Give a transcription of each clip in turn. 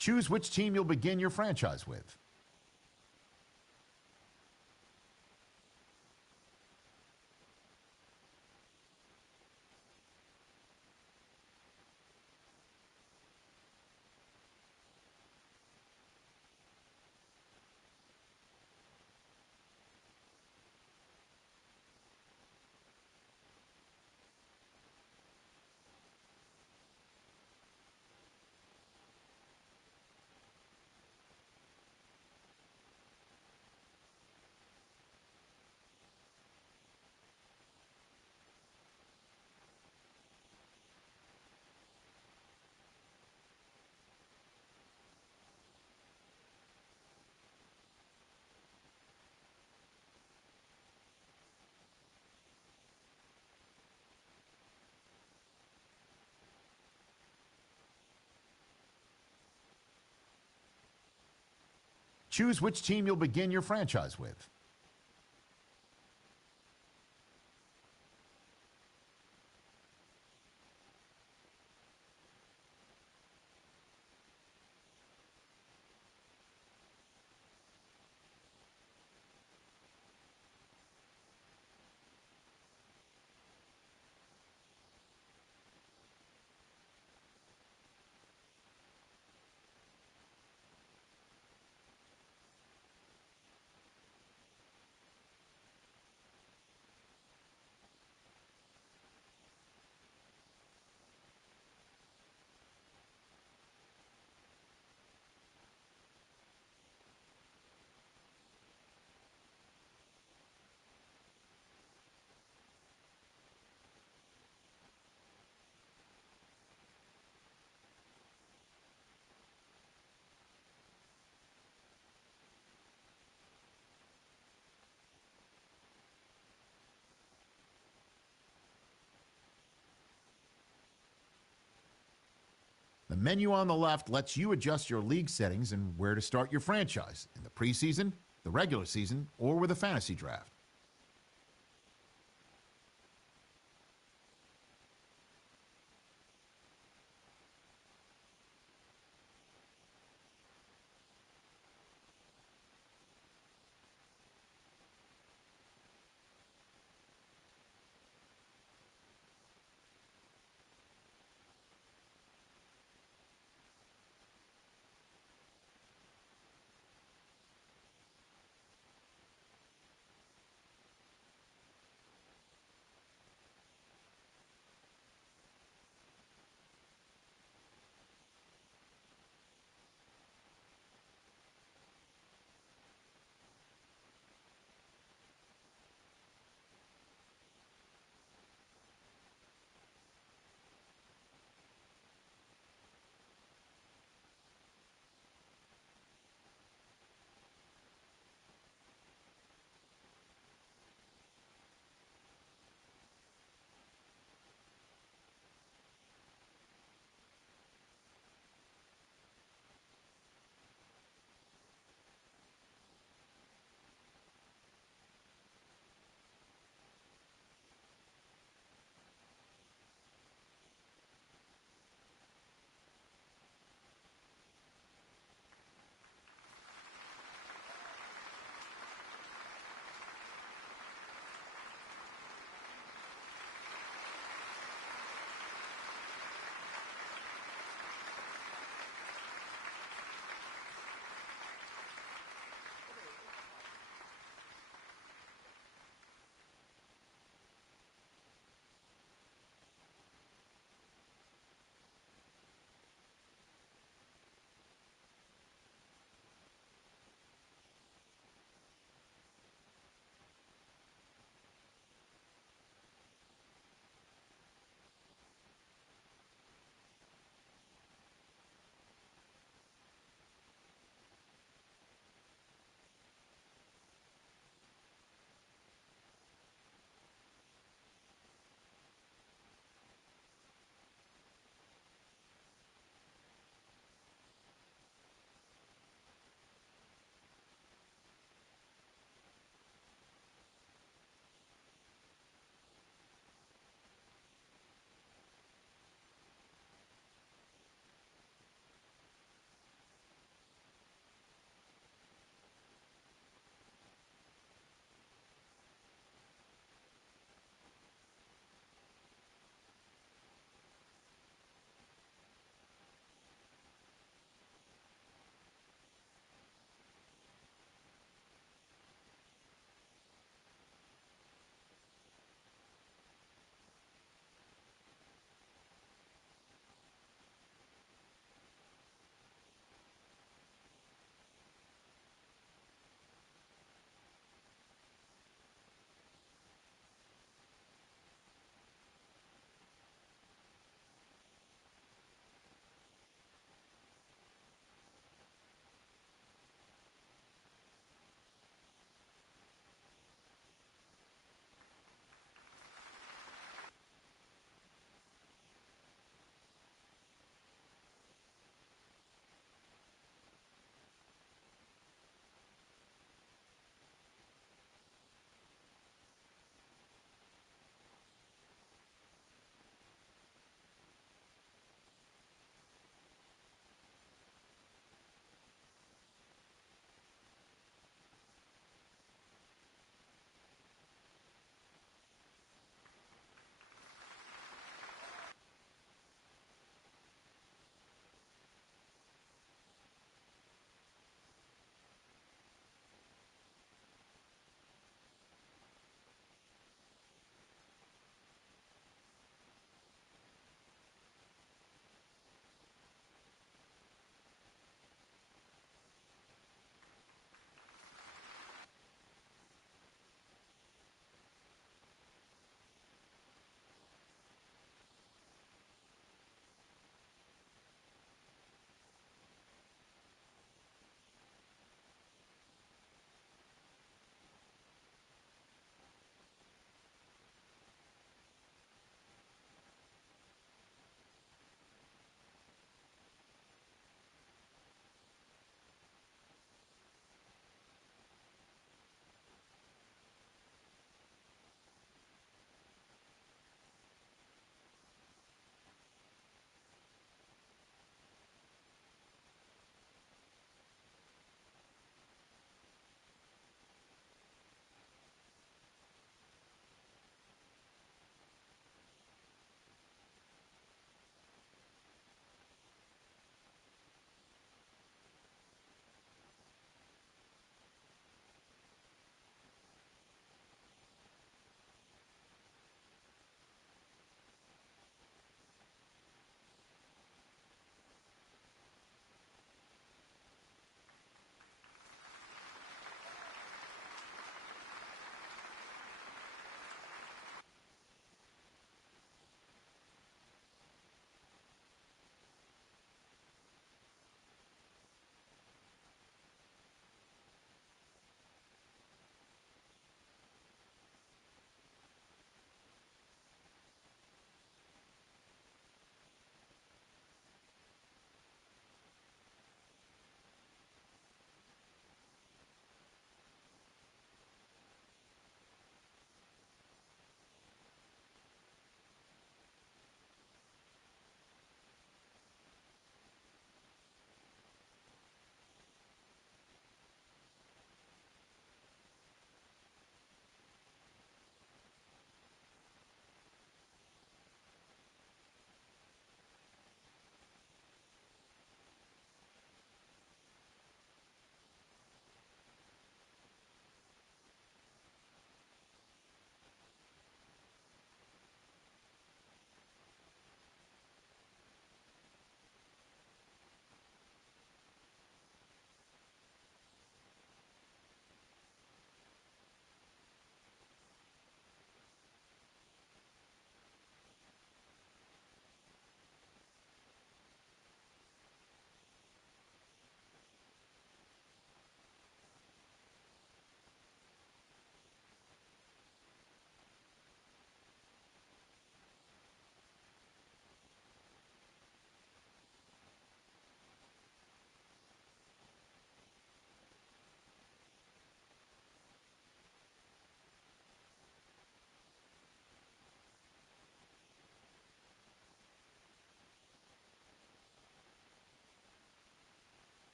Choose which team you'll begin your franchise with. Choose which team you'll begin your franchise with. The menu on the left lets you adjust your league settings and where to start your franchise in the preseason, the regular season, or with a fantasy draft.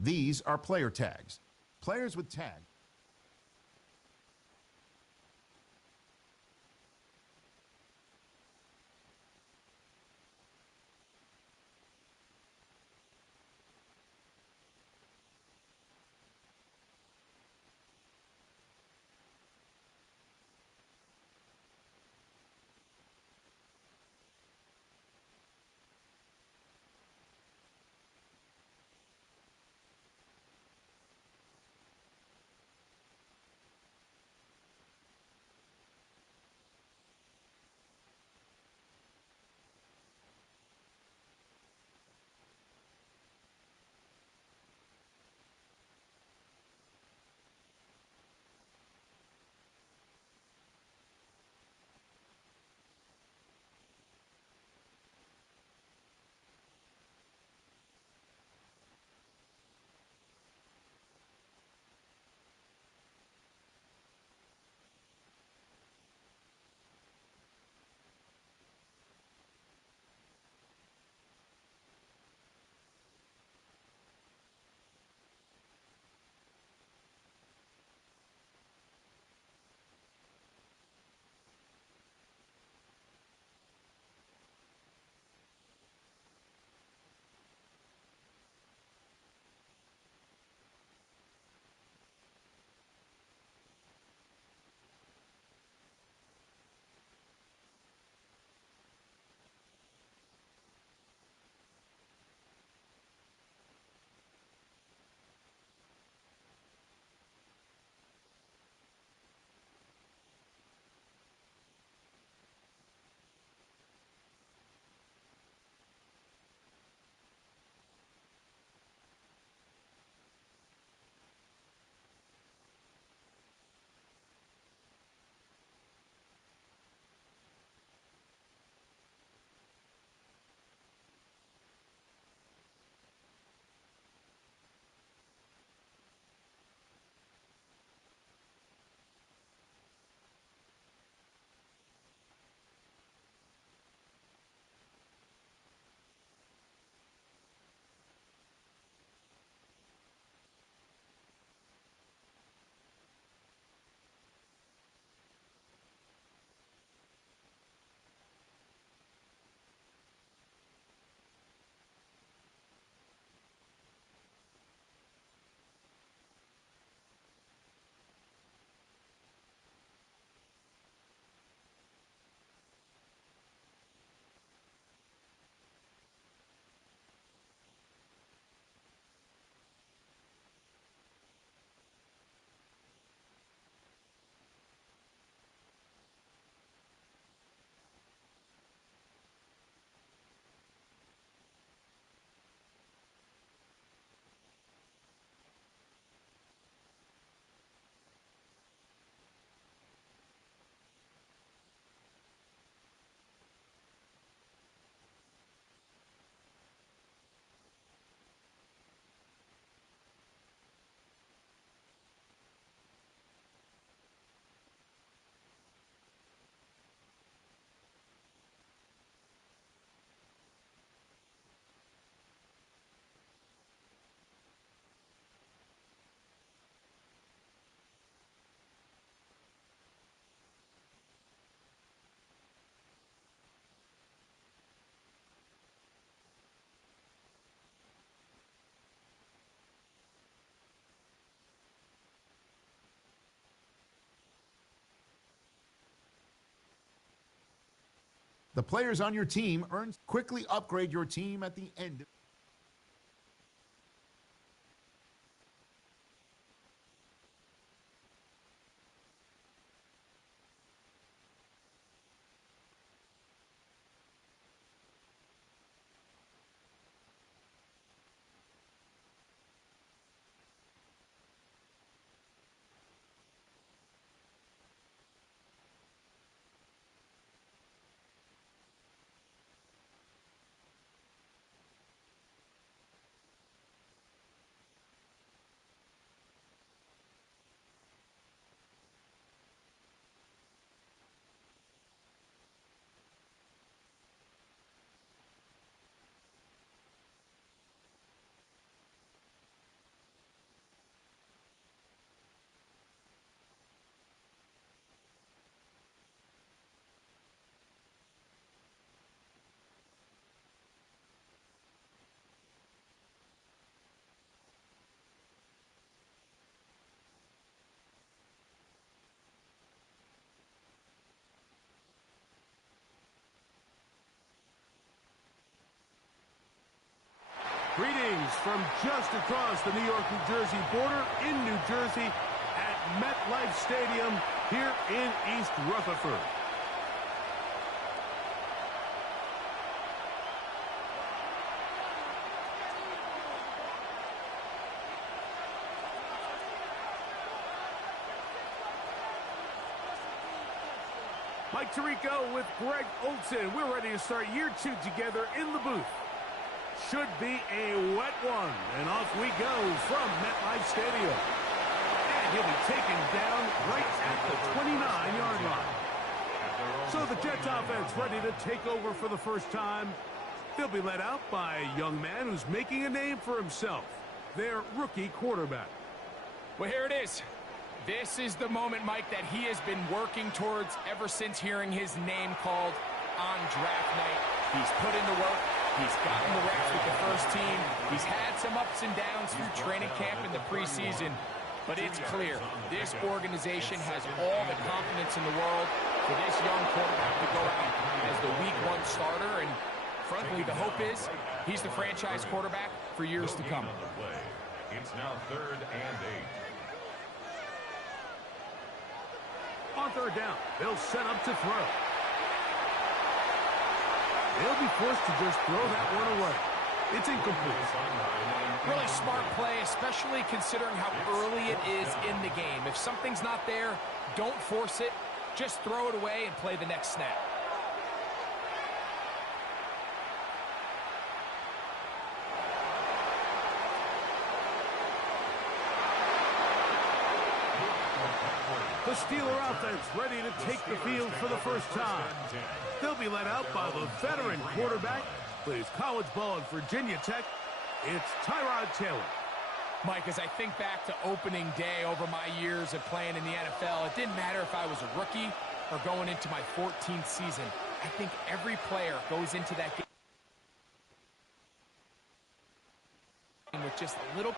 These are player tags. Players with tags. The players on your team earn. Quickly upgrade your team at the end. Greetings from just across the New York-New Jersey border in New Jersey at MetLife Stadium here in East Rutherford. Mike Tirico with Greg Olson. We're ready to start year 2 together in the booth. Should be a wet one. And off we go from MetLife Stadium. And he'll be taken down right at the 29-yard line. So the Jets offense ready to take over for the first time. They'll be led out by a young man who's making a name for himself, their rookie quarterback. Well, here it is. This is the moment, Mike, that he has been working towards ever since hearing his name called on draft night. He's put in the work. He's gotten the reps with the first team. He's had some ups and downs through training camp in the preseason. But it's clear this organization has all the confidence in the world for this young quarterback to go out as the Week 1 starter. And frankly, the hope is he's the franchise quarterback for years to come. It's now 3rd and 8. On 3rd down, they'll set up to throw. They'll be forced to just throw that one away. It's incomplete. Really smart play, especially considering how early it is in the game. If something's not there, don't force it. Just throw it away and play the next snap. The Steeler offense ready to take the field for the first time. They'll be led out by the veteran quarterback, plays college ball at Virginia Tech. It's Tyrod Taylor. Mike, as I think back to opening day over my years of playing in the NFL, it didn't matter if I was a rookie or going into my 14th season. I think every player goes into that game with just a little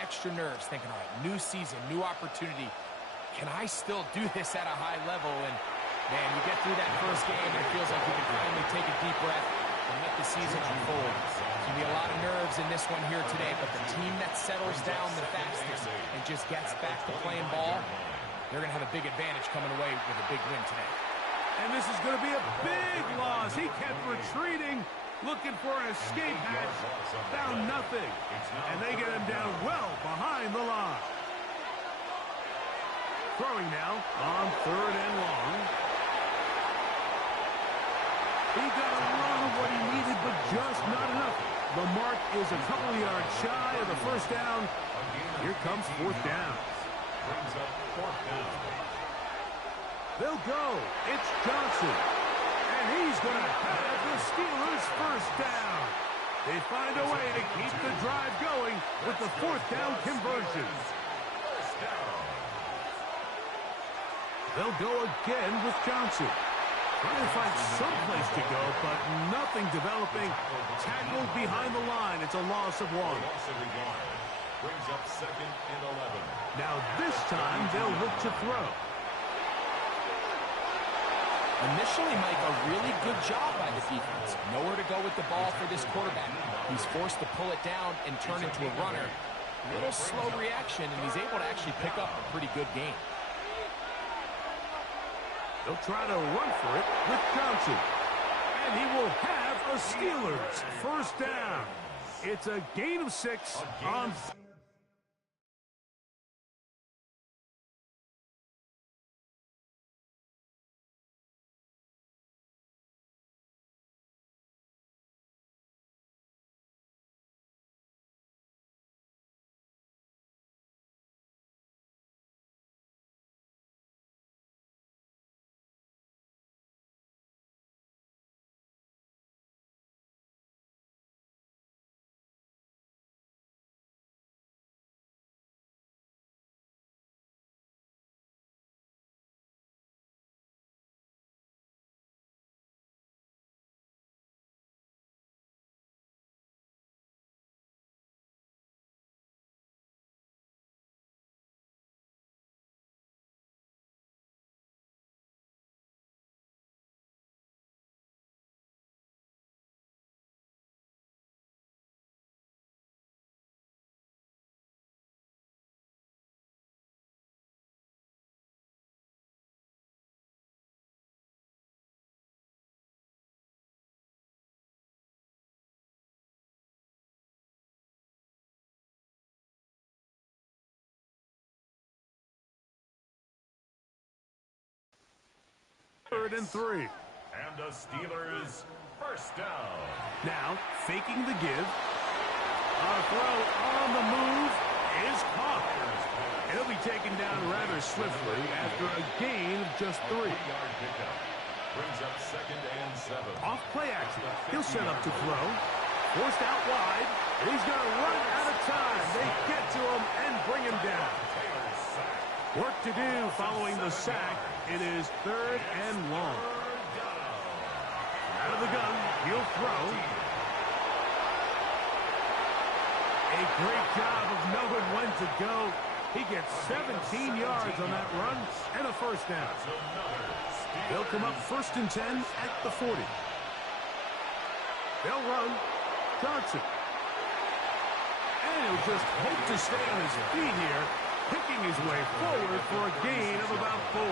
extra nerves, thinking, all right, new season, new opportunity. Can I still do this at a high level? And, man, you get through that first game, and it feels like you can finally take a deep breath and let the season unfold. There's going to be a lot of nerves in this one here today, but the team that settles down the fastest and just gets back to playing ball, they're going to have a big advantage coming away with a big win today. And this is going to be a big loss. He kept retreating, looking for an escape hatch, found nothing, and they get him down well behind the line. Throwing now on 3rd and long. He got a lot of what he needed, but just not enough. The mark is a couple of yards shy of the first down. Here comes 4th down. Brings up 4th down. They'll go. It's Johnson. And he's going to have the Steelers' first down. They find a way to keep the drive going with the 4th down conversion. They'll go again with Johnson. Trying to find some place to go, but nothing developing. Tackled behind the line. It's a loss of 1. Brings up 2nd and 11. Now this time they'll look to throw. Initially, Mike, a really good job by the defense. Nowhere to go with the ball for this quarterback. He's forced to pull it down and turn into a runner. A little slow reaction, and he's able to actually pick up a pretty good game. They'll try to run for it with Johnson. And he will have a Steelers first down. It's a gain of 6 on 3rd and 3. And the Steelers first down. Now, faking the give. A throw on the move is caught. He'll be taken down rather swiftly after a gain of just 3. Yard pickup. Brings up 2nd and 7. Off play action. He'll set up to throw. Forced out wide. And he's going to run out of time. They get to him and bring him down. Taylor's sack. Work to do following the sack. It is 3rd and long. Out of the gun. He'll throw. A great job of knowing when to go. He gets 17 yards on that run and a first down. They'll come up 1st and 10 at the 40. They'll run. Johnson. And he'll just hope to stay on his feet here, picking his way forward for a gain of about 4.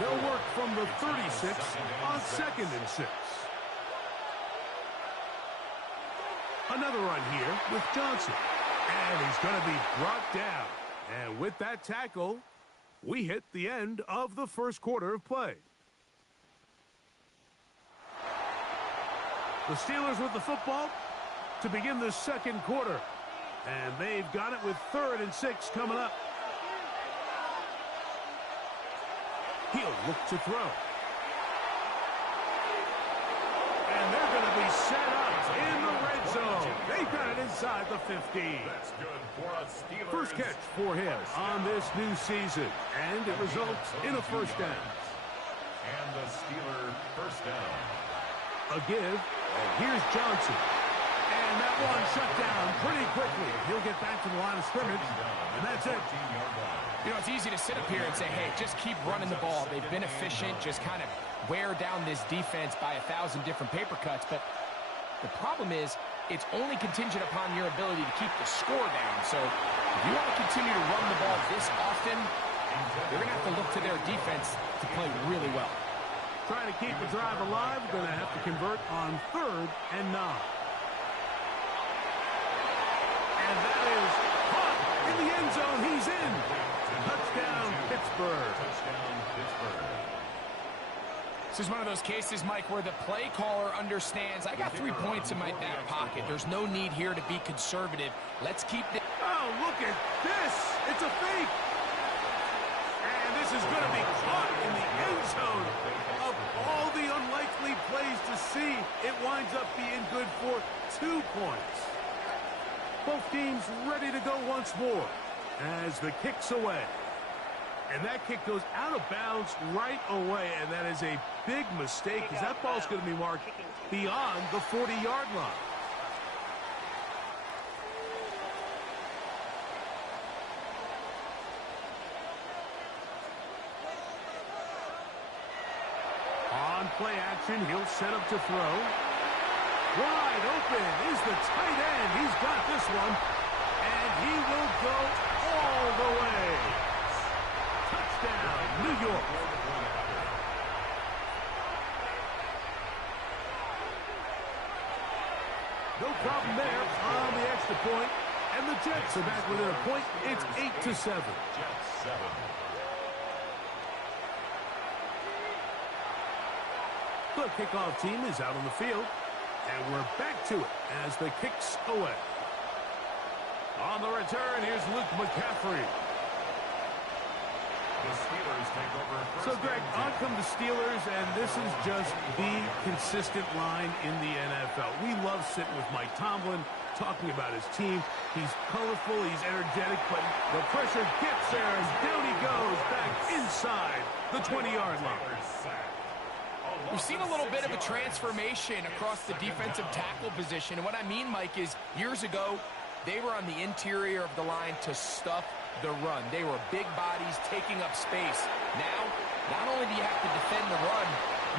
They'll work from the 36 on 2nd and 6. Another run here with Johnson. And he's going to be brought down. And with that tackle, we hit the end of the first quarter of play. The Steelers with the football to begin the second quarter. And they've got it with 3rd and 6 coming up. He'll look to throw. And they're going to be set up in the red zone. They've got it inside the 15. That's good for a Steelers. First catch for him on this new season. And it results in a first down. And the Steeler first down. A give. And here's Johnson. And that one shut down pretty quickly. He'll get back to the line of scrimmage. And that's it. You know, it's easy to sit up here and say, hey, just keep running the ball. They've been efficient. Just kind of wear down this defense by 1,000 different paper cuts. But the problem is, it's only contingent upon your ability to keep the score down. So if you want to continue to run the ball this often, you're going to have to look to their defense to play really well. Trying to keep the drive alive, going to have to convert on 3rd and 9. And that is caught in the end zone. He's in. Touchdown, Pittsburgh. Touchdown, Pittsburgh. This is one of those cases, Mike, where the play caller understands, I got 3 points in my back pocket. There's no need here to be conservative. Let's keep the... Oh, look at this. It's a fake. And this is going to be caught in the end zone. Of all the unlikely plays to see, it winds up being good for 2 points. Both teams ready to go once more as the kick's away. And that kick goes out of bounds right away, and that is a big mistake because that ball's going to be marked beyond the 40-yard line. On play action, he'll set up to throw. Wide open is the tight end. He's got this one, and he will go all the way. Touchdown, New York. No problem there on the extra point, and the Jets are back within a point. It's 8-7. Jets 7. The kickoff team is out on the field, and we're back to it as the kick's away. On the return, here's Luke McCaffrey. The Steelers take over first. So, Greg, on come the Steelers, and this is just the consistent line in the NFL. We love sitting with Mike Tomlin, talking about his team. He's colorful, he's energetic, but the pressure gets there, and down he goes back inside the 20-yard line. We've seen a little bit of a transformation across the defensive tackle position. And what I mean, Mike, is years ago, they were on the interior of the line to stuff the run. They were big bodies taking up space. Now, not only do you have to defend the run,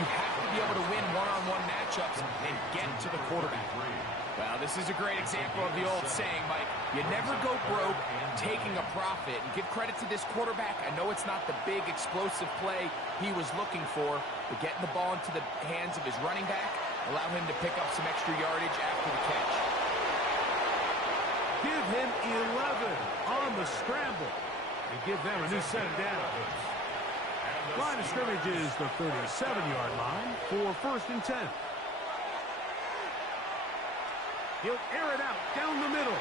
you have to be able to win one-on-one matchups and get to the quarterback. Well, this is a great example of the old saying, Mike. You never go broke taking a profit. And give credit to this quarterback. I know it's not the big explosive play he was looking for, but getting the ball into the hands of his running back allow him to pick up some extra yardage after the catch. Give him 11 on the scramble and give them a new set of downs. Line of scrimmage is the 37-yard line for 1st and 10. He'll air it out down the middle.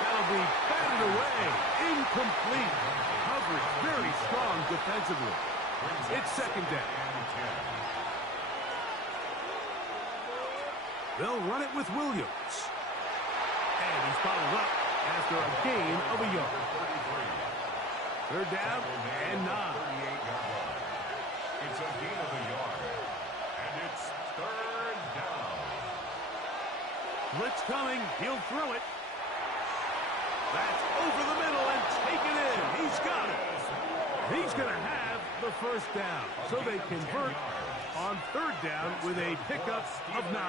That'll be batted away. Incomplete. Coverage very strong defensively. It's 2nd down. They'll run it with Williams. And he's followed up after a gain of a yard. 3rd down and 9. It's a gain of a yard. And it's 3rd down. Blitz coming. He'll throw it. That's over the middle and taken in. He's got it. He's going to have the 1st down. So they convert on 3rd down with a pickup of 9.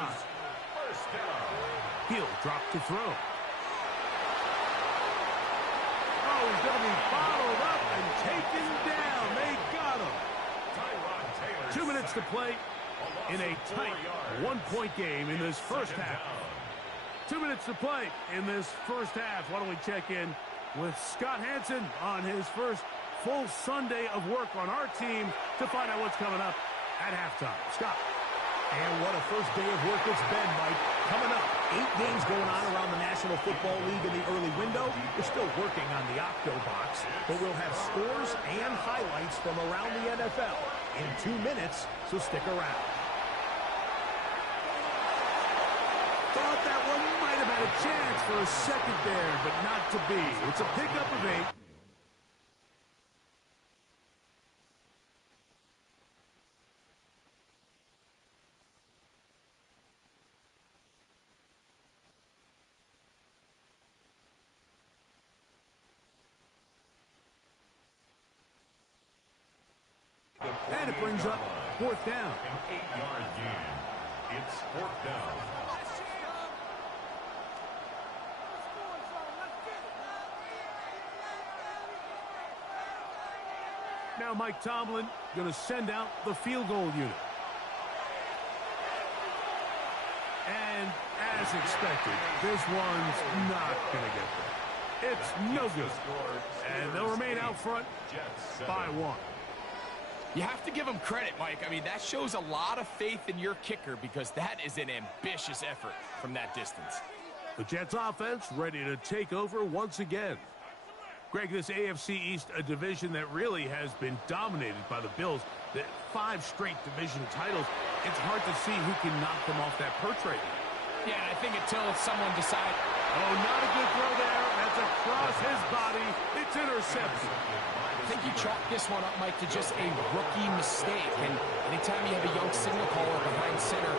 He'll drop to throw. Oh, he's going to be bottled up and taken down. They got him. 2 minutes to play in a tight 1-point game in this 1st half. 2 minutes to play in this 1st half. Why don't we check in with Scott Hansen on his first full Sunday of work on our team to find out what's coming up at halftime. Scott. And what a first day of work it's been, Mike. Coming up, 8 games going on around the National Football League in the early window. We're still working on the Octo Box, but we'll have scores and highlights from around the NFL in 2 minutes, so stick around. Thought that one might have had a chance for a second there, but not to be. It's a pickup of 8. And it brings up 4th down. An 8-yard gain. It's 4th down. Now Mike Tomlin going to send out the field goal unit. And as expected, this one's not going to get there. It's no good. And they'll remain out front by 1. You have to give him credit, Mike. I mean, that shows a lot of faith in your kicker because that is an ambitious effort from that distance. The Jets offense ready to take over once again. Greg, this AFC East, a division that really has been dominated by the Bills. The 5 straight division titles, it's hard to see who can knock them off that perch right now. Yeah, and I think until someone decides. Oh, not a good throw there. That's across his body. It's intercepted. I think you chalk this one up, Mike, to just a rookie mistake. And anytime you have a young signal caller behind center,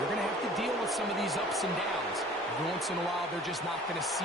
you're going to have to deal with some of these ups and downs. Every once in a while, they're just not going to see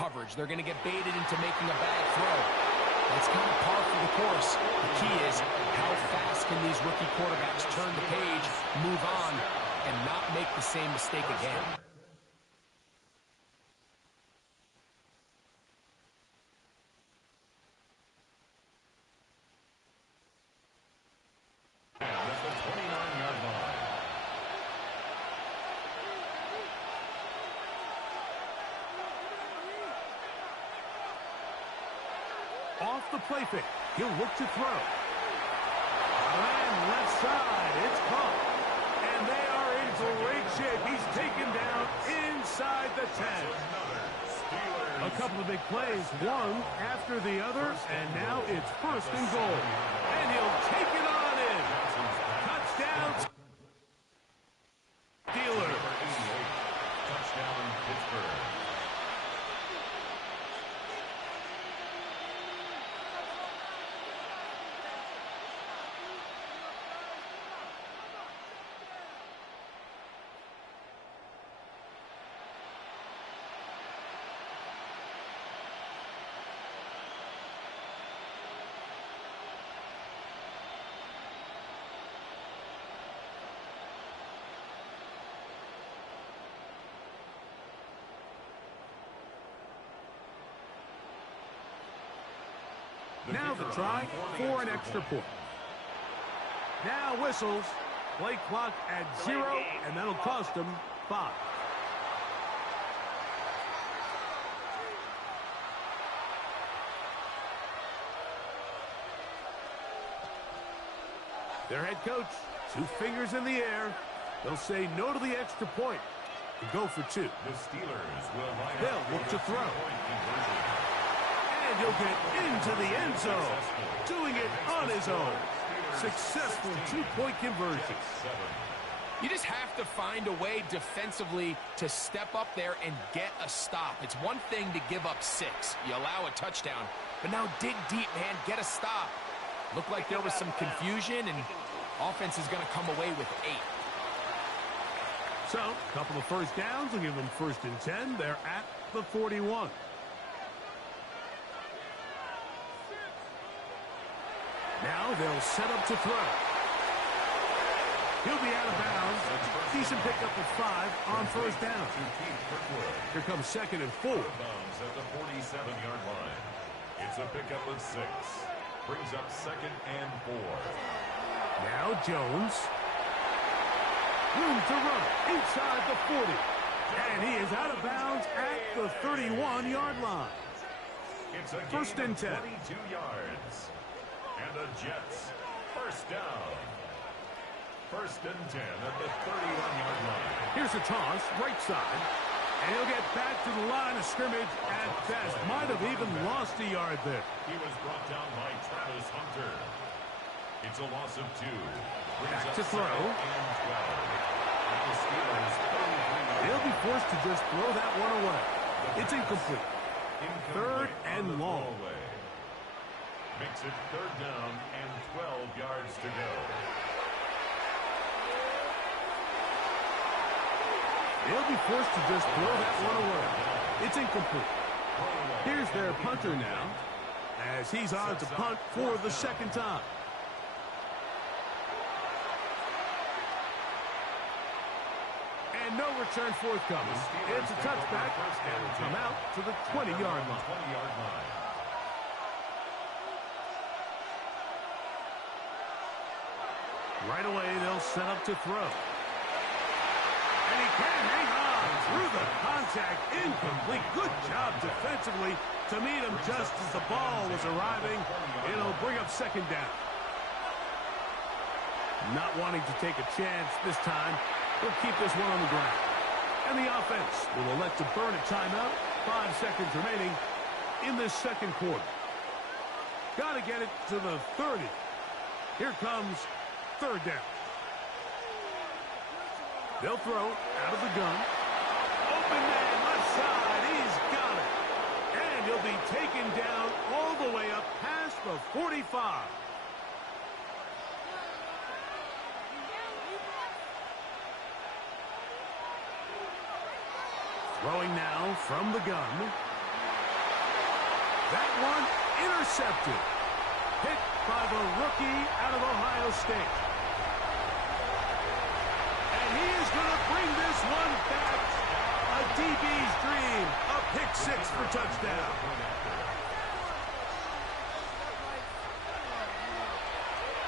coverage. They're going to get baited into making a bad throw. That's kind of par for the course. The key is how fast can these rookie quarterbacks turn the page, move on, and not make the same mistake again. Off the play fake. He'll look to throw. Man, left side. It's caught. And they are in great shape. He's taken down inside the 10. A couple of big plays, one after the other, and now it's first and goal. And he'll take it on in. Touchdown. Steelers. Touchdown, Pittsburgh. Now the try for an extra point. Now whistles. Play clock at 0, and that'll cost them 5. Their head coach, 2 fingers in the air. They'll say no to the extra point and go for 2. The Steelers will line up. They'll look to throw. And he'll get into the end zone, doing it on his own. Successful 2-point conversion. You just have to find a way defensively to step up there and get a stop. It's one thing to give up 6. You allow a touchdown. But now dig deep, man. Get a stop. Looked like there was some confusion, and offense is going to come away with 8. So, a couple of first downs will give them first and 10. They're at the 41. Now they'll set up to throw. He'll be out of bounds. Decent pickup of 5 on first down. Here comes second and 4. Bounds at the 47-yard line. It's a pickup of 6. Brings up second and 4. Now Jones. Room to run inside the 40. And he is out of bounds at the 31-yard line. It's a First and 10. 22 yards. And the Jets, first down. First and 10 at the 31-yard line. Here's a toss, right side. And he'll get back to the line of scrimmage at best. Might have even lost a yard there. He was brought down by Travis Hunter. It's a loss of 2. Back to throw. And 12. And the Steelers, They'll be forced to just throw that one away. It's incomplete. Third and long. Makes it third down and 12 yards to go. They'll be forced to just throw that one away. It's incomplete. Here's their punter now, as he's on to punt for the second time. And no return forthcoming. It's a touchback, and will come out to the 20-yard line. Right away, they'll set up to throw. And he can hang on through the contact. Incomplete. Good job defensively to meet him just as the ball was arriving. It'll bring up second down. Not wanting to take a chance this time, he'll keep this one on the ground. And the offense will elect to burn a timeout. 5 seconds remaining in this second quarter. Got to get it to the 30. Here comes third down. They'll throw out of the gun. Open man left side. He's got it. And he'll be taken down all the way up past the 45. Throwing now from the gun. That one intercepted. Hit by the rookie out of Ohio State. And he is going to bring this one back. A DB's dream. A pick six for touchdown.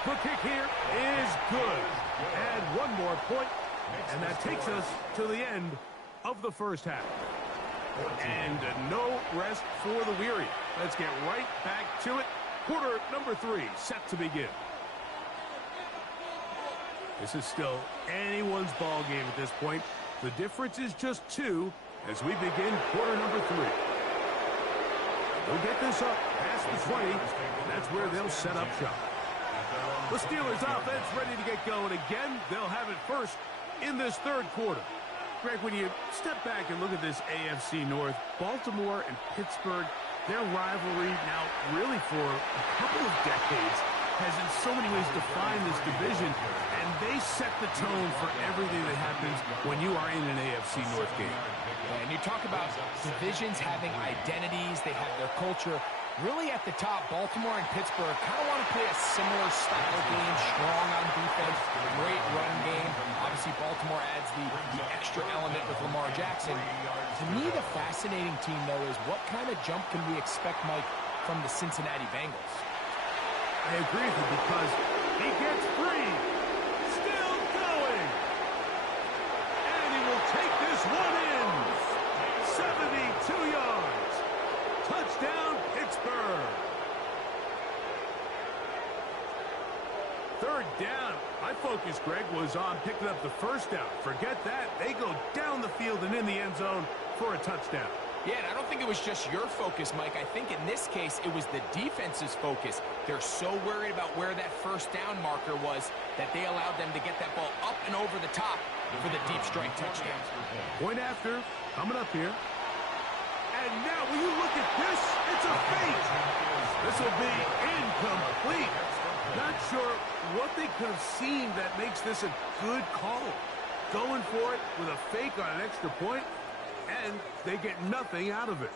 The kick here is good. And one more point, and that takes us to the end of the first half. And no rest for the weary. Let's get right back to it. Quarter number 3 set to begin. This is still anyone's ball game at this point. The difference is just 2 as we begin quarter number 3. They'll get this up past the 20, and that's where they'll set up shop. The Steelers offense ready to get going again. They'll have it first in this third quarter. Greg, when you step back and look at this AFC North, Baltimore and Pittsburgh, their rivalry now really for a couple of decades has in so many ways defined this division, and they set the tone for everything that happens when you are in an AFC North game. And you talk about divisions having identities, they have their culture. Really at the top, Baltimore and Pittsburgh kind of want to play a similar style game, strong on defense, great run game. Obviously, Baltimore adds the extra element with Lamar Jackson. To me, the fascinating team, though, is what kind of jump can we expect, Mike, from the Cincinnati Bengals? I agree with you because he gets free. Still going. And he will take this one in. 72 yards. Touchdown, Pittsburgh. Third down. My focus, Greg, was on picking up the first down. Forget that. They go down the field and in the end zone for a touchdown. Yeah, and I don't think it was just your focus, Mike. I think in this case, it was the defense's focus. They're so worried about where that first down marker was that they allowed them to get that ball up and over the top for the deep strike touchdown. Point after, coming up here. And now, will you look at this? It's a fake. This will be incomplete. Not sure what they could have seen that makes this a good call. Going for it with a fake on an extra point, and they get nothing out of it.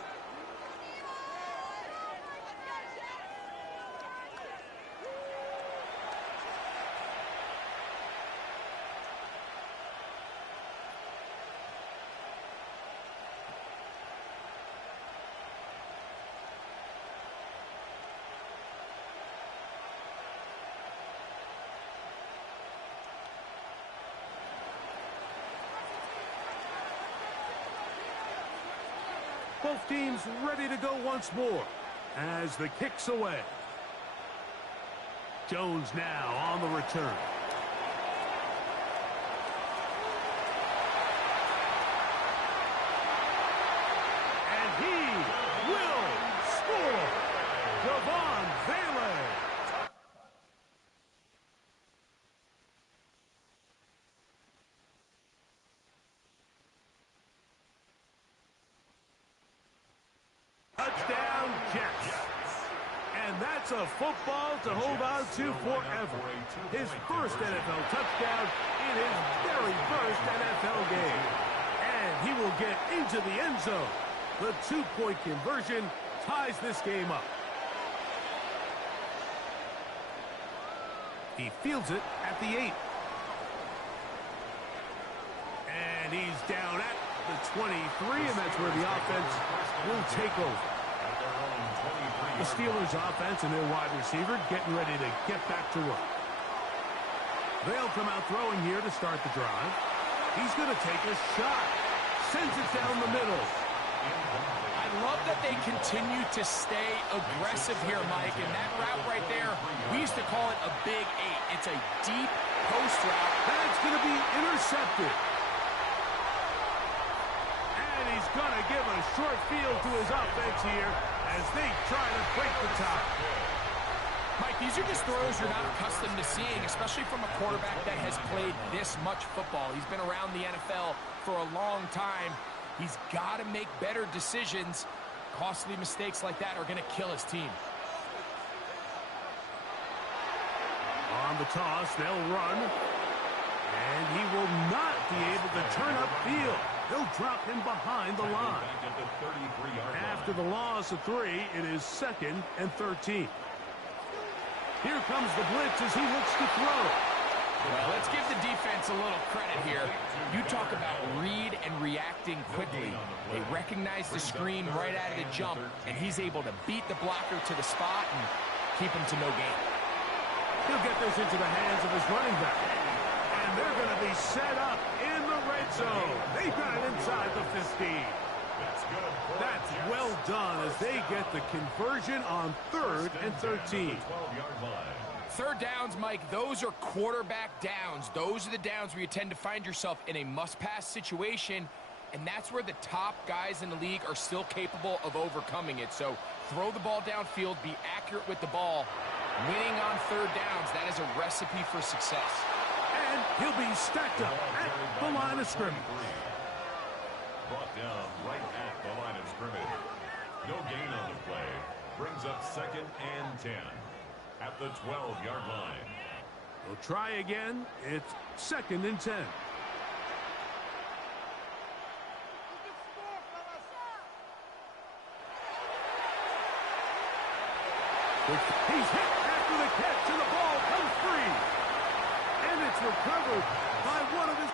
Both teams ready to go once more as the kick's away. Jones now on the return. And he will score. Devon Bailey. Touchdown, Jets. And that's a football to hold on to forever. His first NFL touchdown in his very first NFL game. And he will get into the end zone. The two-point conversion ties this game up. He fields it at the 8. And he's down at the 23, and that's where the offense will take over. The Steelers offense and their wide receiver getting ready to get back to work. They'll come out throwing here to start the drive. He's going to take a shot. Sends it down the middle. I love that they continue to stay aggressive here, Mike, and that route right there, we used to call it a big 8. It's a deep post route. That's going to be intercepted. And he's going to give a short field to his offense here as they try to break the tie. Mike, these are just throws you're not accustomed to seeing, especially from a quarterback that has played this much football. He's been around the NFL for a long time. He's got to make better decisions. Costly mistakes like that are going to kill his team. On the toss, they'll run. And he will not be able to turn upfield. They'll drop him behind the line. After the loss of 3, it is 2nd and 13. Here comes the blitz as he looks to throw. Well, let's give the defense a little credit here. You talk about read and reacting quickly. They recognize the screen right out of the jump, and he's able to beat the blocker to the spot and keep him to no gain. He'll get this into the hands of his running back. And they're going to be set up in the red zone. They've got it inside the 15. That's well done as they get the conversion on 3rd and 13. 3rd downs, Mike, those are quarterback downs. Those are the downs where you tend to find yourself in a must-pass situation, and that's where the top guys in the league are still capable of overcoming it. So throw the ball downfield, be accurate with the ball. Winning on 3rd downs, that is a recipe for success. And he'll be stacked up at the line of scrimmage. Brought down right at the line of scrimmage. No gain on the play. Brings up 2nd and 10 at the 12-yard line. We'll try again. It's 2nd and 10. He's hit after the catch, and the ball comes free. And it's recovered by one of his...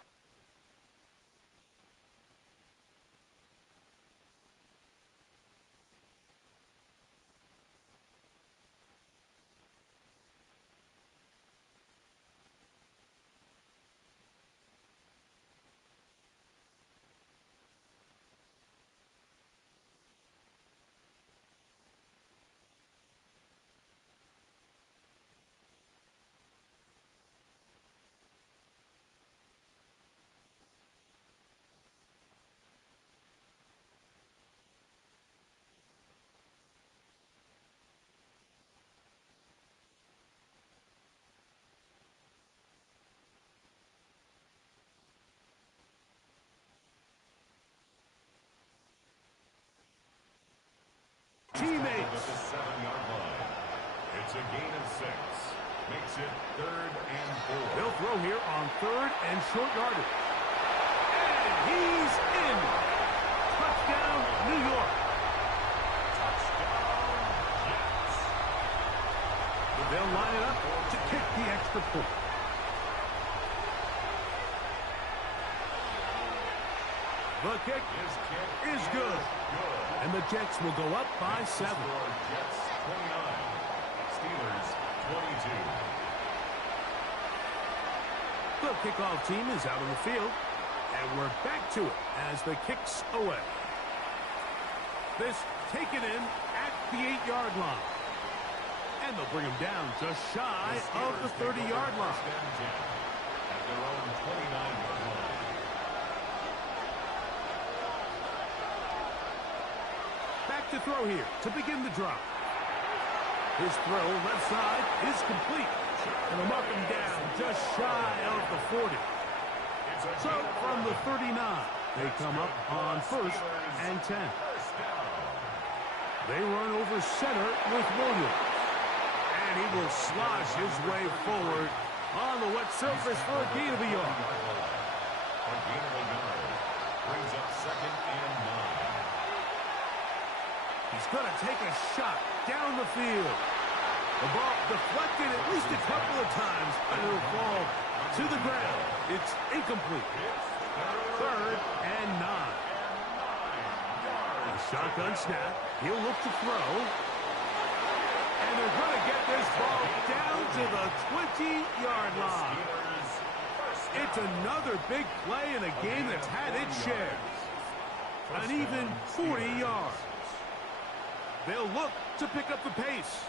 Teammates. At the 7-yard line. It's a gain of 6. Makes it 3rd and 4. They'll throw here on 3rd and short yardage. And he's in. Touchdown, New York. Touchdown, Jets. They'll line it up to kick the extra point. The kick is good. And the Jets will go up by 7. Jets 29. Steelers 22. The kickoff team is out on the field. And we're back to it as the kick's away. This taken in at the 8-yard line. And they'll bring him down just shy of the 30-yard line. At their own 29-yard line. Back to throw here to begin the drive. His throw left side is complete. And they'll mark him down just shy of the 40. So from the 39, they come up on 1st and 10. They run over center with Williams. And he will slosh his way forward on the wet surface for a gain of a yard. A gain of a yard. Brings up 2nd and 9. He's going to take a shot down the field. The ball deflected at least a couple of times, but it will fall to the ground. It's incomplete. 3rd and 9. A shotgun snap. He'll look to throw. And they're going to get this ball down to the 20-yard line. It's another big play in a game that's had its share. An even 40 yards. They'll look to pick up the pace.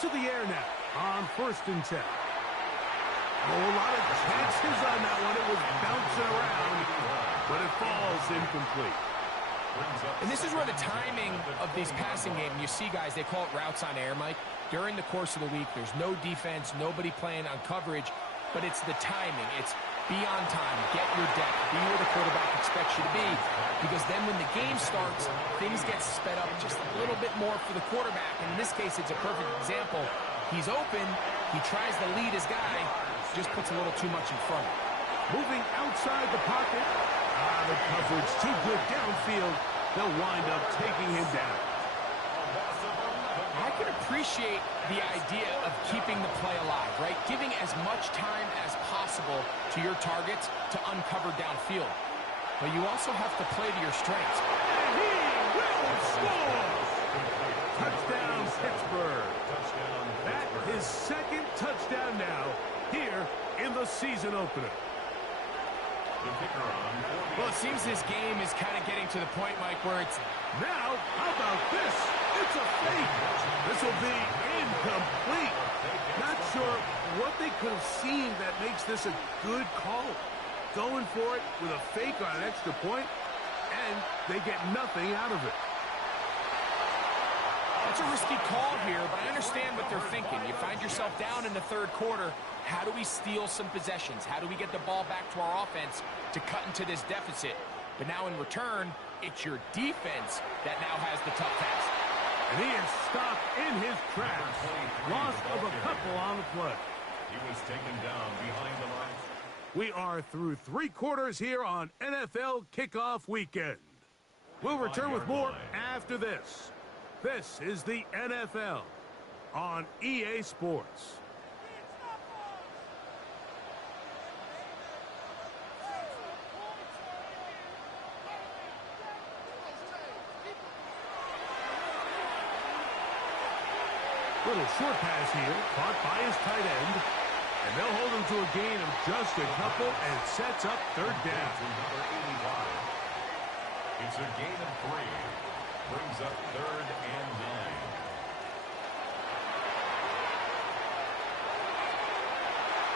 To the air now on 1st and 10. A whole lot of chances on that one. It was bouncing around, but it falls incomplete. And this is where the timing of these passing games, you see guys, they call it routes on air, Mike. During the course of the week, there's no defense, nobody playing on coverage, but it's the timing. It's be on time, get your depth, be where the quarterback expects you to be, because then when the game starts, things get sped up just a little bit more for the quarterback. And in this case, it's a perfect example. He's open. He tries to lead his guy. Just puts a little too much in front. Moving outside the pocket. The coverage too good downfield. They'll wind up taking him down. I can appreciate the idea of keeping the play alive, right? Giving as much time as possible to your targets to uncover downfield. But you also have to play to your strengths. And he will score! Touchdown, Pittsburgh. That is his second touchdown now here in the season opener. Well, it seems this game is kind of getting to the point, Mike, where it's... Now, how about this? It's a fake. This will be incomplete. Not sure what they could have seen that makes this a good call. Going for it with a fake on an extra point, and they get nothing out of it. That's a risky call here, but I understand what they're thinking. You find yourself down in the third quarter. How do we steal some possessions? How do we get the ball back to our offense to cut into this deficit? But now in return, it's your defense that now has the tough task. And he is stopped in his tracks. Loss of a couple on the play. He was taken down behind the line. We are through 3 quarters here on NFL Kickoff Weekend. We'll return with more after this. This is the NFL on EA Sports. Little short pass here, caught by his tight end. And they'll hold him to a gain of just a couple and sets up third down. It's a gain of 3. Brings up 3rd and 9.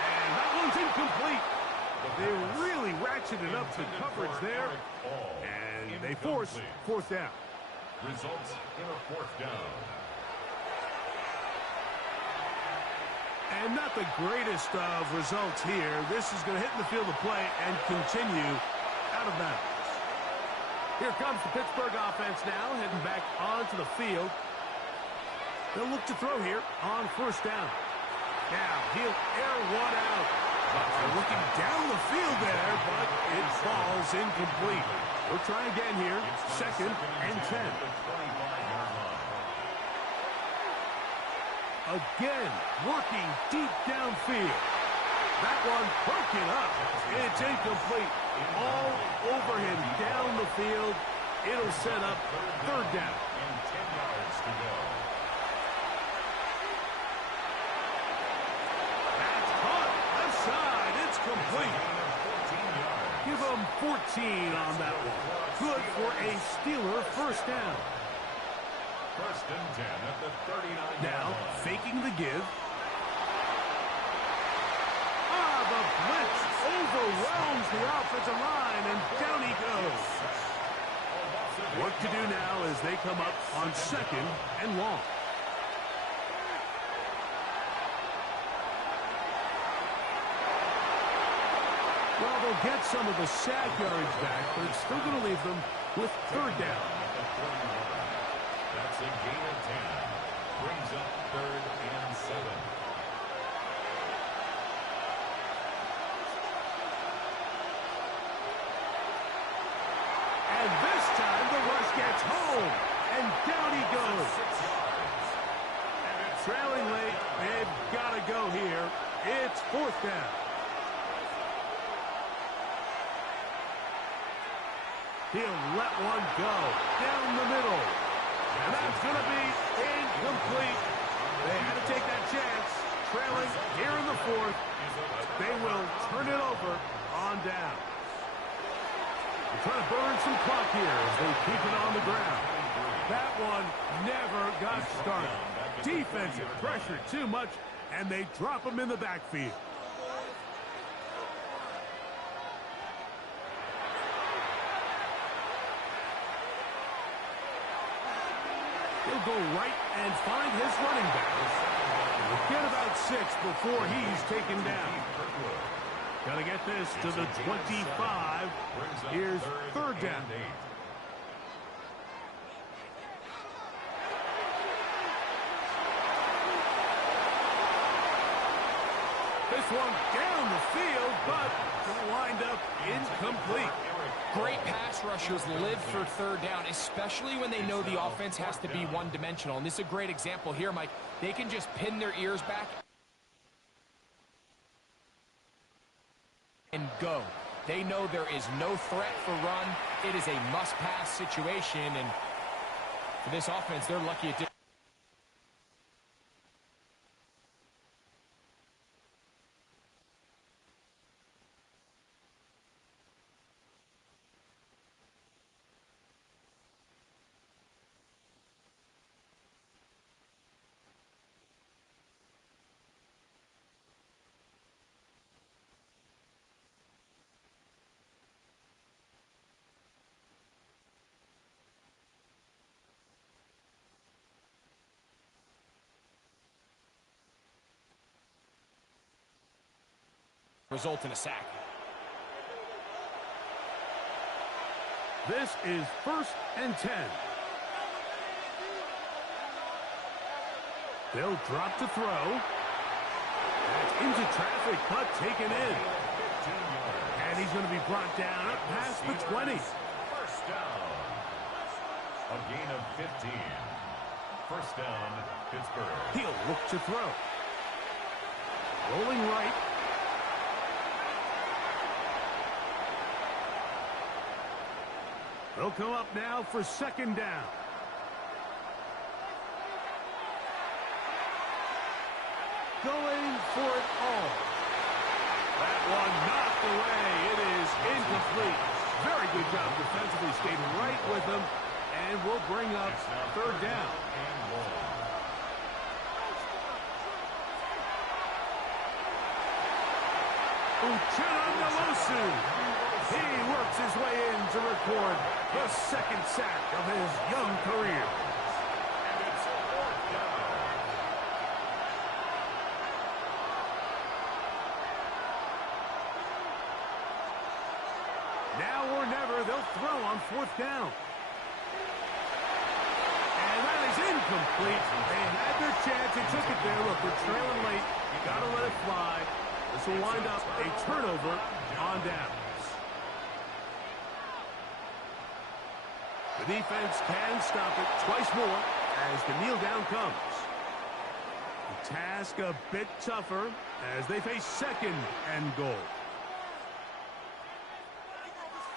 And that one's incomplete. They really ratcheted up the coverage there. And they force 4th down. Results in a 4th down. And not the greatest of results here. This is going to hit in the field of play and continue out of bounds. Here comes the Pittsburgh offense now, heading back onto the field. They'll look to throw here on 1st down. Now, he'll air one out. They're looking down the field there, but it falls incomplete. We'll try again here, 2nd and 10. Again, working deep downfield. That one broken up. It's incomplete. All over him down the field. It'll set up 3rd down. And 10 yards to go. That's caught. Left side. It's complete. Give them 14 on that one. Good for a Steeler 1st down. 1st and 10 at the 39-yard Now, line. faking the give. The blitz overwhelms the offensive line, and down he goes. Work to do now as they come up on 2nd and long. Well, they'll get some of the sack yards back, but it's still going to leave them with 3rd down. That's a gain of 10. Brings up 3rd and 7. And this time the rush gets home. And down he goes. Trailing late, they've got to go here. It's 4th down. He'll let one go down the middle. And that's going to be incomplete. They had to take that chance. Trailing here in the 4th. They will turn it over on down. They're trying to burn some clock here as they keep it on the ground. That one never got started. Defensive pressure too much, and they drop him in the backfield. He'll go right and find his running back. He'll get about 6 before he's taken down. Got to get this to the 25. Here's 3rd down. this one down the field, but going to wind up incomplete. Great pass rushers live for third down, especially when they know the offense has to be one-dimensional. And this is a great example here, Mike. They can just pin their ears back and go. They know there is no threat for run. It is a must-pass situation, and for this offense, they're lucky it did. Result in a sack. This is 1st and 10. They'll drop to throw. That's into traffic, but taken in. And he's going to be brought down up past the 20. First down. A gain of 15. First down, Pittsburgh. He'll look to throw. Rolling right. They'll come up now for 2nd down. Going for it all. That one knocked away. It is incomplete. Very good job defensively. Stayed right with them. And will bring up 3rd down. Uchenna. He works his way in to record the 2nd sack of his young career. And it's 4th down. Now or never, they'll throw on 4th down. And that is incomplete. They had their chance. They took it there. Look, they're trailing late. You got to let it fly. This will wind up a turnover on downs. The defense can stop it twice more as the kneel down comes. The task a bit tougher as they face 2nd and goal.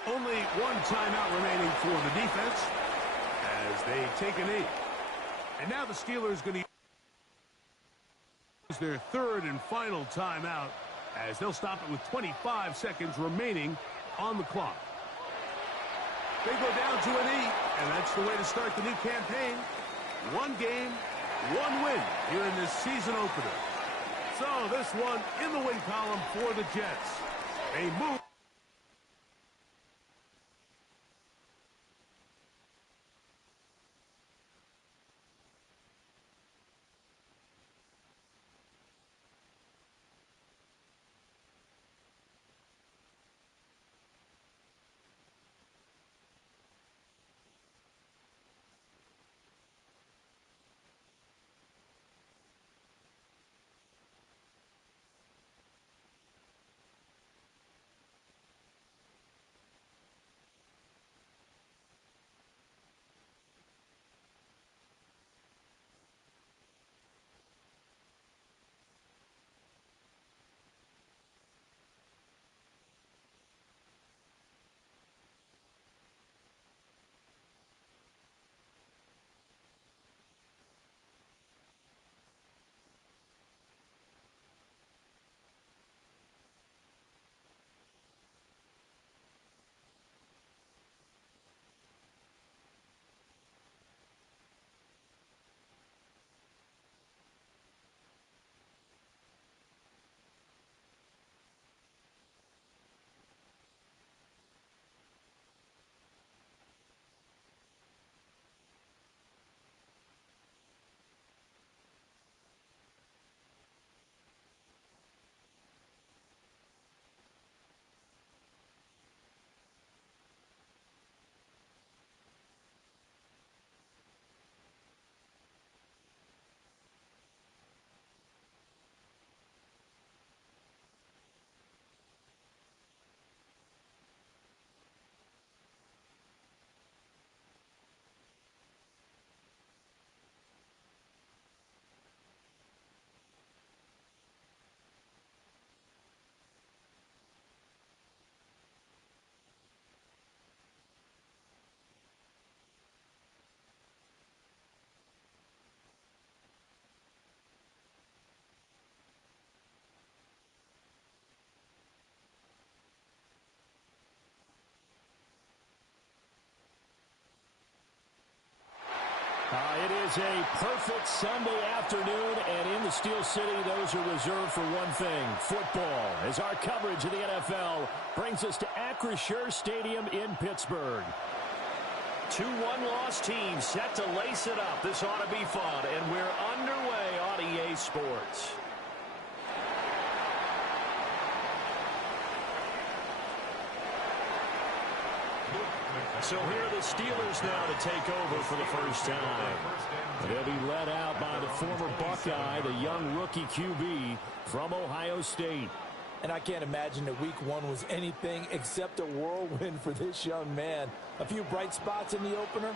Only one timeout remaining for the defense as they take a knee. And now the Steelers going to use their 3rd and final timeout as they'll stop it with 25 seconds remaining on the clock. They go down to a knee, and that's the way to start the new campaign. 1 game, 1 win here in this season opener. So this one in the win column for the Jets. They move. is a perfect Sunday afternoon, and in the Steel City, those are reserved for one thing, football, as our coverage of the NFL brings us to Acrisure Stadium in Pittsburgh. Two one-loss teams set to lace it up. This ought to be fun, and we're underway on EA Sports. So here are the Steelers now to take over for the first time. They'll be led out by the former Buckeye, the young rookie QB from Ohio State. And I can't imagine that week one was anything except a whirlwind for this young man. A few bright spots in the opener,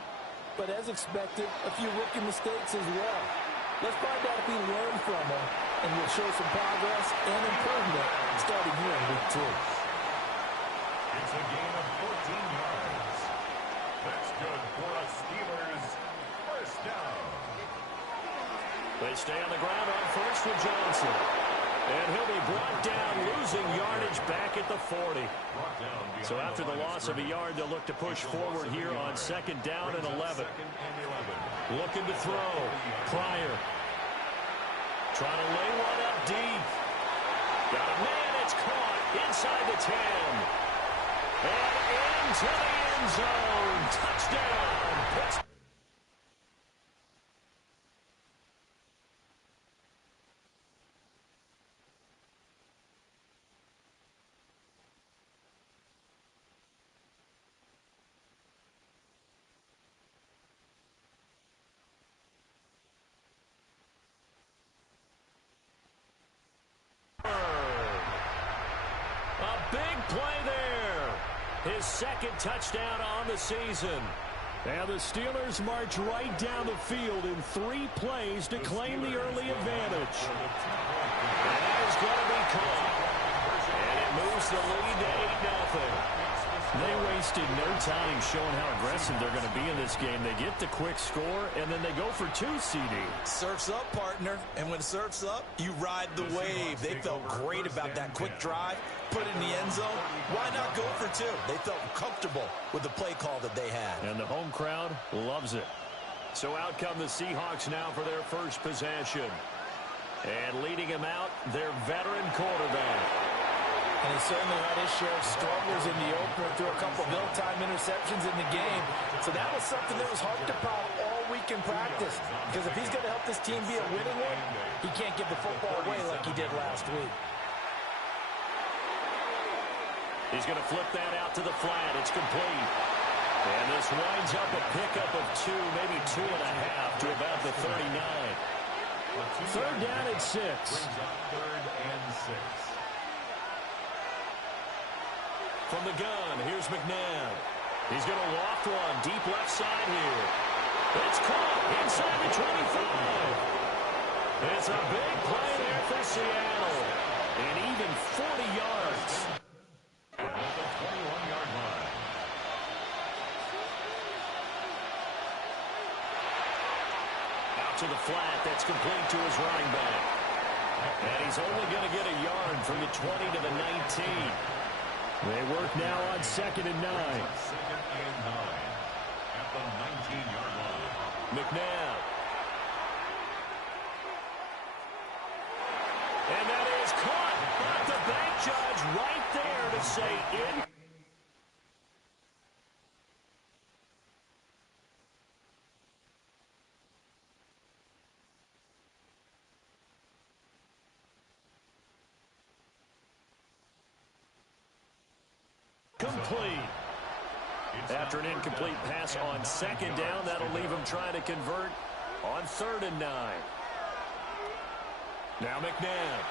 but as expected, a few rookie mistakes as well. Let's find out if he learned from them, and will show some progress and improvement starting here in week two. It's a gain of 14 yards. That's good for a Steelers first down. They stay on the ground on first with Johnson. And he'll be brought down, losing yardage back at the 40. So after the loss of a yard, they'll look to push forward here on second down and 11. Looking to throw. Pryor. Trying to lay one up deep. Got a man, it's caught inside the 10. And into the end zone. Touchdown. His second touchdown on the season. And the Steelers march right down the field in 3 plays to claim the early advantage. And that is going to be caught. And it moves the lead to 8-0. They wasted no time showing how aggressive they're going to be in this game. They get the quick score, and then they go for 2, CD. Surf's up, partner. And when surf's up, you ride the wave. They felt great about that quick drive. Put it in the end zone. Why not go for 2? They felt comfortable with the play call that they had. And the home crowd loves it. So out come the Seahawks now for their first possession. And leading him out, their veteran quarterback. And he certainly had his share of struggles in the opener through a couple of ill-timed interceptions in the game. So that was something that was harped upon all week in practice. Because if he's going to help this team be a winning one, he can't give the football away like he did last week. He's going to flip that out to the flat. It's complete. And this winds up a pickup of 2, maybe 2.5 to about the 39. Third down at 6. Third and 6. From the gun, here's McNabb. He's going to loft one deep left side here. It's caught inside the 25. It's a big play there for Seattle. And even 40 yards. At the 21-yard line. Out to the flat. That's complete to his running back. And he's only going to get a yard from the 20 to the 19. They work now on second and 9. Second and 9 at the 19-yard line. McNabb. And that is caught. But the bank judge right there to say in. Complete. After an incomplete pass on second down, that'll leave him trying to convert on third and 9. Now McNabb.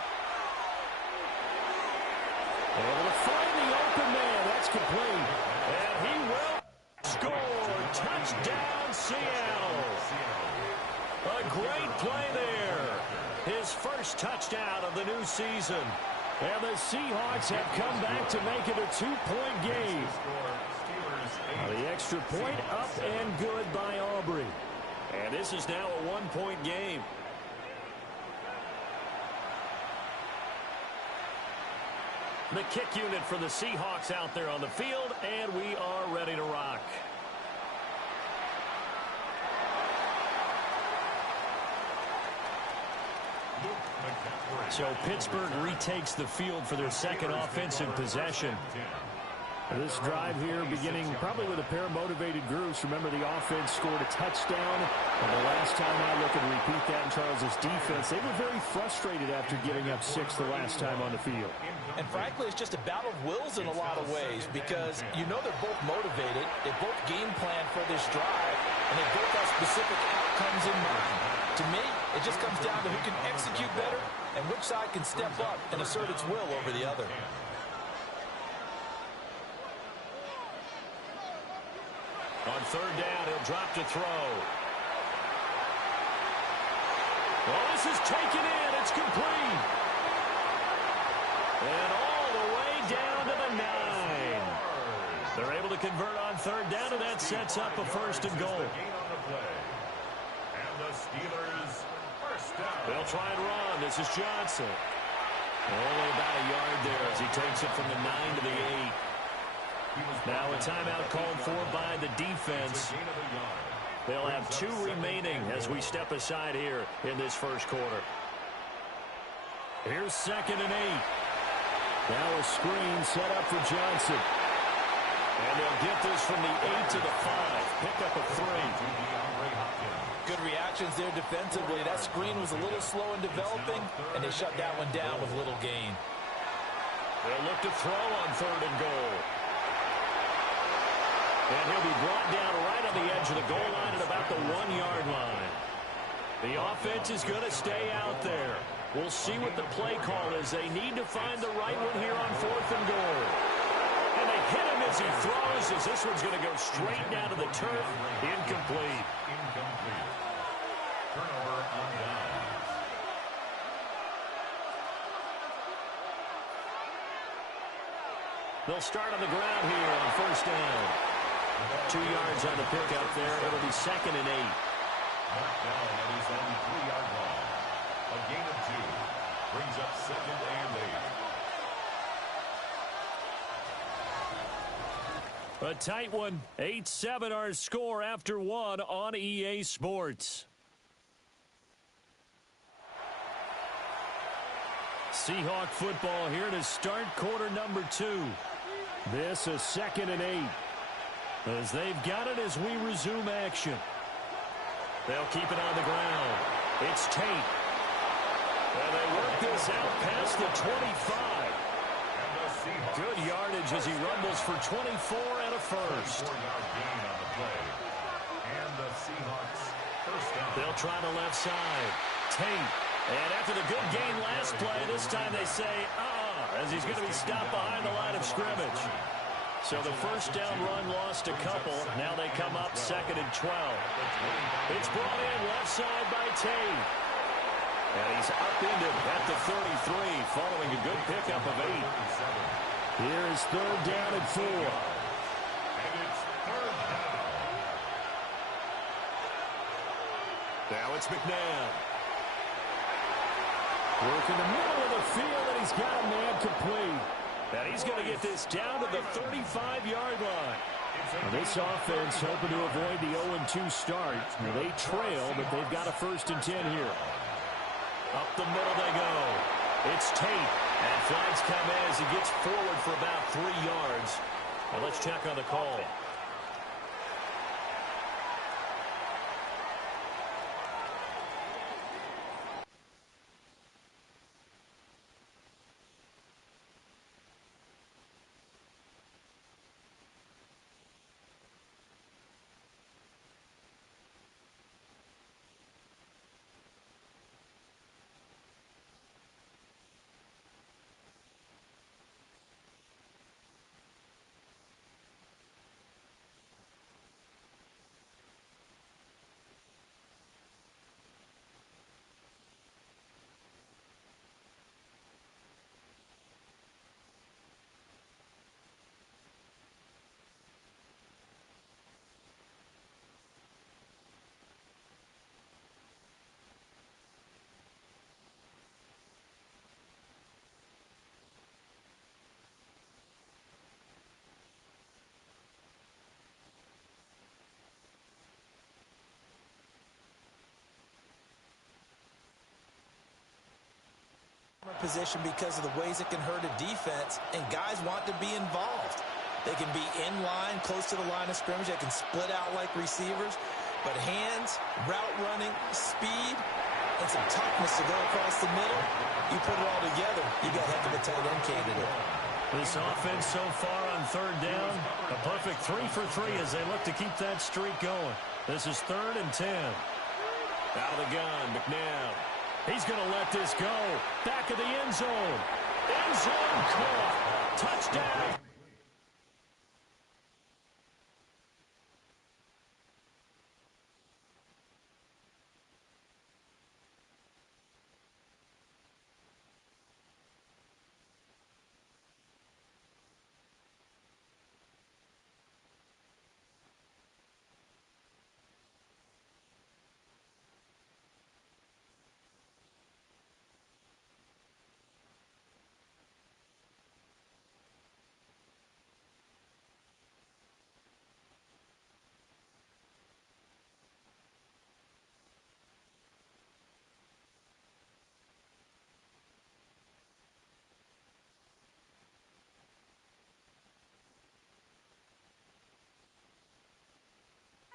Able to find the open man. That's complete. And he will score. Touchdown, Seattle. A great play there. His first touchdown of the new season. And the Seahawks have come back to make it a 2-point game. The extra point up and good by Aubrey. And this is now a 1-point game. The kick unit for the Seahawks out there on the field, and we are ready to rock. So Pittsburgh retakes the field for their second offensive possession. This drive here beginning probably with a pair of motivated groups. Remember, the offense scored a touchdown. And the last time I look and repeat that in Charles's defense, they were very frustrated after giving up 6 the last time on the field. And frankly, it's just a battle of wills in a lot of ways because you know they're both motivated. They both game plan for this drive, and they both have specific outcomes in mind. To me, it just comes down to who can execute better and which side can step up and assert its will over the other. On third down, he'll drop to throw. Well, this is taken in. It's complete. And all the way down to the 9. They're able to convert on third down, and that sets up a first and goal. And the Steelers first down. They'll try and run. This is Johnson. Only about a yard there as he takes it from the 9 to the 8. Now a timeout called for by the defense. They'll have 2 remaining as we step aside here in this first quarter. Here's second and 8. Now a screen set up for Johnson. And they'll get this from the 8 to the 5. Pick up a 3. Good reactions there defensively. That screen was a little slow in developing, and they shut that one down with little gain. They'll look to throw on third and goal. And he'll be brought down right on the edge of the goal line at about the 1-yard line. The offense is going to stay out there. We'll see what the play call is. They need to find the right one here on fourth and goal. And they hit him as he throws, as this one's going to go straight down to the turf. Incomplete. Turnover on downs. They'll start on the ground here on first down. 2 yards on the pickup there. It'll be second and 8. Marked down at his own 3-yard line. A gain of 2 brings up second and 8. A tight one. 8-7 our score after 1 on EA Sports. Seahawk football here to start quarter number 2. This is second and 8. As they've got it as we resume action. They'll keep it on the ground. It's Tate. And they work this out past the 25. Good yardage as he rumbles for 24 and a first. 4-yard gain on the play. And the Seahawks first down. They'll try the left side. Tate. And after the good gain last play, this time they say, as he's going to be stopped behind the line of scrimmage. So the first down run lost a couple. Now they come up second and 12. It's brought in left side by Tate. And he's upended at the 33 following a good pickup of 8. Here is third down and 4. And it's third down. Now it's McNabb. Work in the middle of the field, and he's got a man complete. And he's going to get this down to the 35-yard line. Now this offense hoping to avoid the 0-2 start. Now they trail, but they've got a first and 10 here. Up the middle they go. It's Tate. And flags come in as he gets forward for about 3 yards. Now let's check on the call. position because of the ways it can hurt a defense, and guys want to be involved. They can be in line, close to the line of scrimmage. They can split out like receivers. But hands, route running, speed, and some toughness to go across the middle, you put it all together, you got heck of a tight end candidate. This offense so far on third down, a perfect 3 for 3 as they look to keep that streak going. This is 3rd and 10. Out of the gun, McNabb. He's going to let this go. Back of the end zone. End zone caught. Touchdown.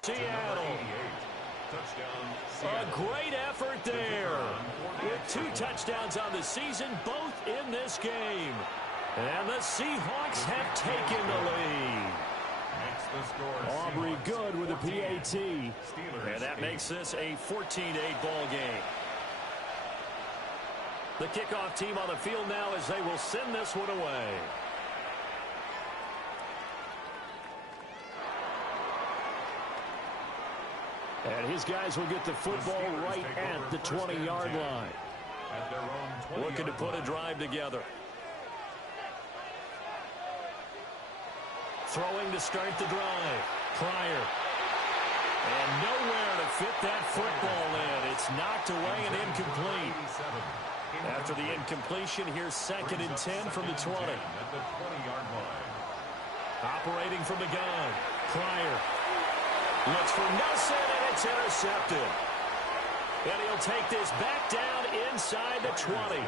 Seattle. A great effort there. With 2 touchdowns on the season, both in this game. And the Seahawks have taken the lead. Aubrey good with a PAT. And that makes this a 14-8 ball game. The kickoff team on the field now as they will send this one away. And his guys will get the football right at the 20-yard line. Looking to put a drive together. Throwing to start the drive. Pryor. And nowhere to fit that football in. It's knocked away and incomplete. After the incompletion, here's 2nd and 10 from the 20. Operating from the gun. Pryor. Looks for Nelson, and it's intercepted. And he'll take this back down inside the 20.